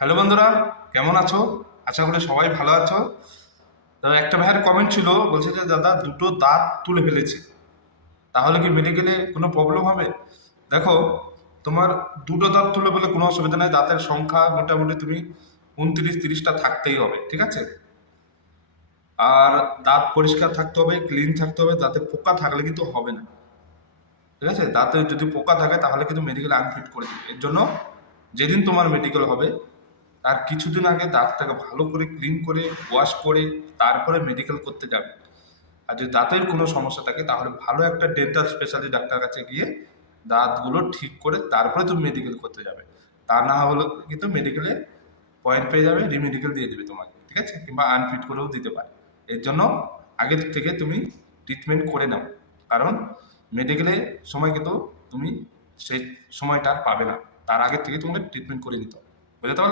Hello বন্ধুরা, কেমন আছো? আশা করি সবাই ভালো আছো। দাদা, একটা ভাইয়ের কমেন্ট ছিল, বলছে যে দাদা দুটো দাঁত তুলে ফেলেছে, তাহলে কি মেডিকেলে কোনো প্রবলেম হবে? দেখো, তোমার দুটো দাঁত তুলে বলে কোনো অসুবিধা নেই। দাঁতের সংখ্যা মোটামুটি তুমি 29-30টা থাকতেই হবে, ঠিক আছে? আর দাঁত পরিষ্কার থাকতে হবে, ক্লিন থাকতে হবে, দাঁতে পোকা থাকলে কিন্তু হবে না, ঠিক আছে? দাঁতে যদি পোকা থাকে তাহলে কিন্তু মেডিকেল আনফিট করে দেবে। এর জন্য যেদিন তোমার মেডিকেল হবে তার কিছুদিন আগে দাঁতটাকে ভালো করে ক্লিন করে ওয়াশ করে তারপরে মেডিকেল করতে যাবে। আর যদি দাঁতের কোনো সমস্যা থাকে তাহলে ভালো একটা ডেন্টাল স্পেশালিস্ট ডাক্তার কাছে গিয়ে দাঁতগুলো ঠিক করে তারপরে তুমি মেডিকেল করতে যাবে। তা না হলে কিন্তু মেডিকেলে পয়েন্ট পেয়ে যাবে, রিমেডিকেল দিয়ে দেবে তোমাকে, ঠিক আছে? কিংবা আনফিট করেও দিতে পারে। এর জন্য আগে থেকে তুমি ট্রিটমেন্ট করে নাও, কারণ মেডিকেলে সময় কিন্তু তুমি সেই সময়টা আর পাবে না। তার আগে থেকে তোমাকে ট্রিটমেন্ট করে নিতে হবে। বুঝতে পারলে?